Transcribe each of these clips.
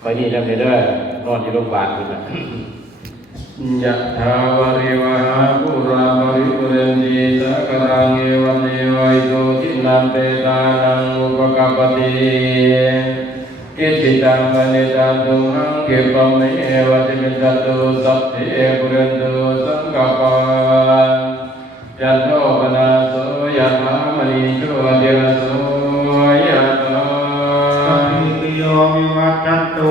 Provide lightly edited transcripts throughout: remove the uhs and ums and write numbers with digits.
ไปนี่จำได้ด้วยนอนอยู่โรงพยาบาลคุณนะยะถาวาริวหาปุราปริปุเรนติสากรังเอวันเอวัยโตทินันเตตานังอุปกัปปติกิจิตังปณิตังตุหังเกปเมวะติมิจตุสัพเพปุเรนตุสังกปายันโตปนาโสยะถามณีโชติระโสยะถาสัพพิโยวิวัตชันตุ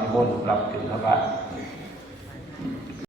นิมนต์กลับถึงพระบาท